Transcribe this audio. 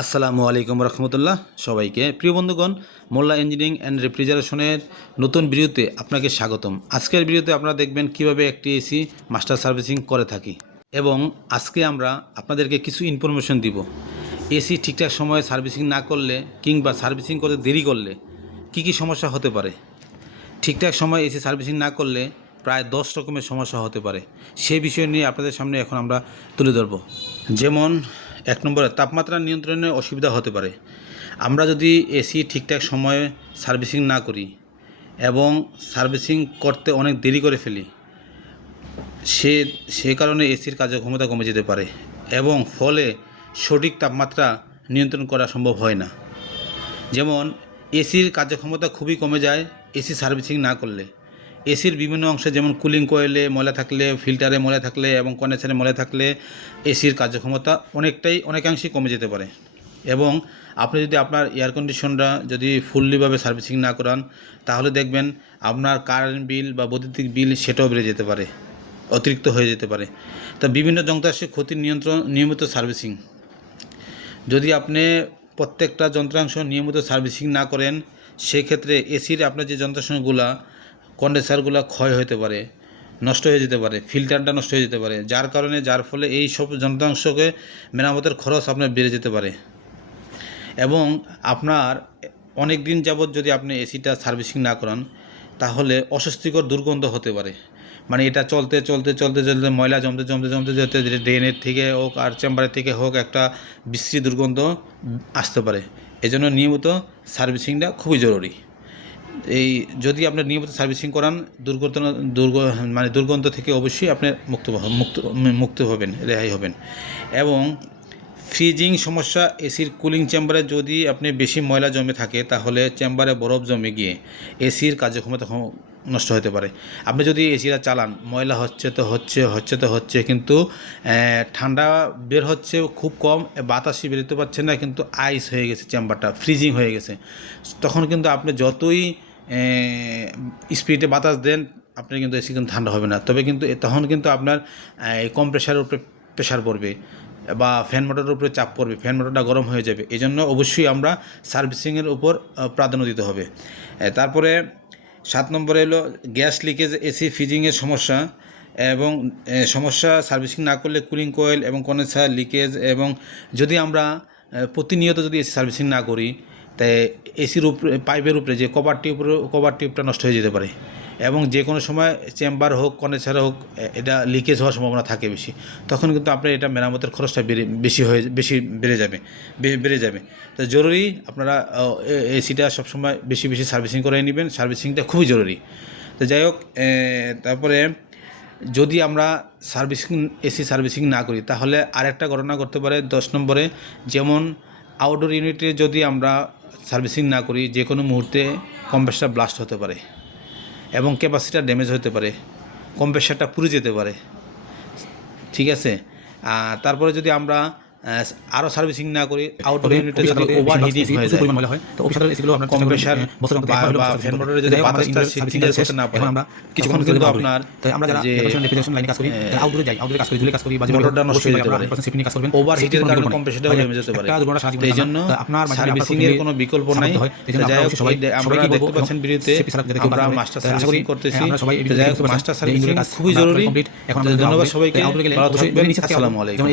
আসসালামু আলাইকুম রহমতুল্লাহ। সবাইকে প্রিয় বন্ধুগণ, মোল্লা ইঞ্জিনিয়ারিং অ্যান্ড রেফ্রিজারেশনের নতুন ভিডিওতে আপনাকে স্বাগতম। আজকের ভিডিওতে আপনারা দেখবেন কিভাবে একটি এসি মাস্টার সার্ভিসিং করে থাকি, এবং আজকে আমরা আপনাদেরকে কিছু ইনফরমেশন দিব। এসি ঠিকঠাক সময়ে সার্ভিসিং না করলে কিংবা সার্ভিসিং করতে দেরি করলে কি সমস্যা হতে পারে। ঠিকঠাক সময়ে এসি সার্ভিসিং না করলে প্রায় 10 রকমের সমস্যা হতে পারে। সেই বিষয় নিয়ে আপনাদের সামনে এখন আমরা তুলে ধরব। যেমন 1 নম্বরে তাপমাত্রা নিয়ন্ত্রণে অসুবিধা হতে পারে। আমরা যদি এসি ঠিকঠাক সময়ে সার্ভিসিং না করি এবং সার্ভিসিং করতে অনেক দেরি করে ফেলি, সে কারণে এসির কার্যক্ষমতা কমে যেতে পারে এবং ফলে সঠিক তাপমাত্রা নিয়ন্ত্রণ করা সম্ভব হয় না। যেমন এসির কার্যক্ষমতা খুবই কমে যায় এসি সার্ভিসিং না করলে। এসির বিভিন্ন অংশে যেমন কুলিং কয়েলে ময়লা থাকলে, ফিল্টারে ময়লা থাকলে এবং কন্ডেন্সারে ময়লা থাকলে এসির কার্যক্ষমতা অনেকাংশেই কমে যেতে পারে। এবং আপনি যদি আপনার এয়ার কন্ডিশনটা যদি ফুললিভাবে সার্ভিসিং না করান, তাহলে দেখবেন আপনার কারেন্ট বিল বা বৈদ্যুতিক বিল সেটাও বেড়ে যেতে পারে, অতিরিক্ত হয়ে যেতে পারে। তা বিভিন্ন যন্ত্রাংশের ক্ষতির নিয়মিত সার্ভিসিং। যদি আপনি প্রত্যেকটা যন্ত্রাংশ নিয়মিত সার্ভিসিং না করেন, সেক্ষেত্রে এসির আপনার যে যন্ত্রাংশগুলো, কন্ডেন্সারগুলো ক্ষয় হতে পারে, নষ্ট হয়ে যেতে পারে, ফিল্টারটা নষ্ট হয়ে যেতে পারে, যার ফলে এই সব যন্ত্রাংশকে মেরামতের খরচ আপনার বেড়ে যেতে পারে। এবং আপনার অনেক দিন যাবৎ যদি আপনি এসিটা সার্ভিসিং না করান, তাহলে অস্বস্তিকর দুর্গন্ধ হতে পারে। মানে এটা চলতে ময়লা জমতে যেতে ড্রেনের থেকে হোক আর চেম্বারের থেকে হোক একটা বিশ্রী দুর্গন্ধ আসতে পারে। এজন্য নিয়মিত সার্ভিসিংটা খুবই জরুরি। যদি আপনি নিয়মিত সার্ভিসিং করান, দুর্গন্ধ থেকে অবশ্যই আপনি মুক্ত হবেন, রেহাই হবেন। এবং ফ্রিজিং সমস্যা, এসির কুলিং চেম্বারে যদি আপনি বেশি ময়লা জমে থাকে, তাহলে চেম্বারে বরফ জমে গিয়ে এসির কার্যক্ষমতা নষ্ট হতে পারে। আপনি যদি এসিটা চালান, ময়লা হচ্ছে কিন্তু ঠান্ডা বের হচ্ছে খুব কম, বাতাসই বেরোতে পারছে না, কিন্তু আইস হয়ে গেছে, চেম্বারটা ফ্রিজিং হয়ে গেছে। তখন কিন্তু আপনি যতই স্পিডে বাতাস দেন, আপনার কিন্তু এসি কিন্তু ঠান্ডা হবে না। তখন কিন্তু আপনার কম্প্রেসারের উপরে প্রেশার পড়বে বা ফ্যান মোটরের উপরে চাপ পড়বে, ফ্যান মোটরটা গরম হয়ে যাবে। এই জন্য অবশ্যই আমরা সার্ভিসিংয়ের উপর প্রাধান্য দিতে হবে। তারপরে 7 নম্বরে হলো গ্যাস লিকেজ, এসি ফ্রিজিংয়ের সমস্যা এবং সমস্যা সার্ভিসিং না করলে কুলিং কয়েল এবং কন্ডেন্সার লিকেজ। এবং যদি আমরা প্রতিনিয়ত যদি এসি সার্ভিসিং না করি, তাই এসির উপরে পাইপের উপরে যে কভার টিউবটা নষ্ট হয়ে যেতে পারে এবং যে কোনো সময় চেম্বার হোক, কন্ডেন্সার হোক, এটা লিকেজ হওয়ার সম্ভাবনা থাকে বেশি। তখন কিন্তু আপনার এটা মেরামতের খরচটা বেশি বেড়ে যাবে। তো জরুরি আপনারা এসিটা সবসময় বেশি সার্ভিসিং করে নেবেন। সার্ভিসিংটা খুবই জরুরি। তো যাই হোক, তারপরে যদি আমরা এসি সার্ভিসিং না করি, তাহলে আরেকটা ঘটনা করতে পারে 10 নম্বরে। যেমন আউটডোর ইউনিটে যদি আমরা সার্ভিসিং না করি, যে কোনো মুহূর্তে কম্প্রেসার ব্লাস্ট হতে পারে এবং ক্যাপাসিটার ড্যামেজ হতে পারে, কম্প্রেসারটা পুড়ে যেতে পারে। ঠিক আছে। তারপরে যদি আমরা আরও সার্ভিসিং না করি, আউটডোর ইউনিটে যদি ওভারহিটিং হয়ে যায়, কম্প্রেসার বা ফ্যান মোটরে যদি বাতাসটা সিগন্যাল করতে না পারে, কিছুক্ষণ কিন্তু আপনার মোটরটা নষ্ট হয়ে যেতে পারে, ওভারহিটের কারণে কম্প্রেসারটা ড্যামেজ হতে পারে। এই জন্য সার্ভিসিং এর কোনো বিকল্প নাই। যাই হোক, আমরা দেখতে পাচ্ছেন ভিডিওতে আমরা মাস্টার সার্ভিসিং করতেছি। যাই হোক, মাস্টার সার্ভিসিং খুবই জরুরি। ধন্যবাদ সবাইকে, ভালো থাকবেন। আসসালামু আলাইকুম।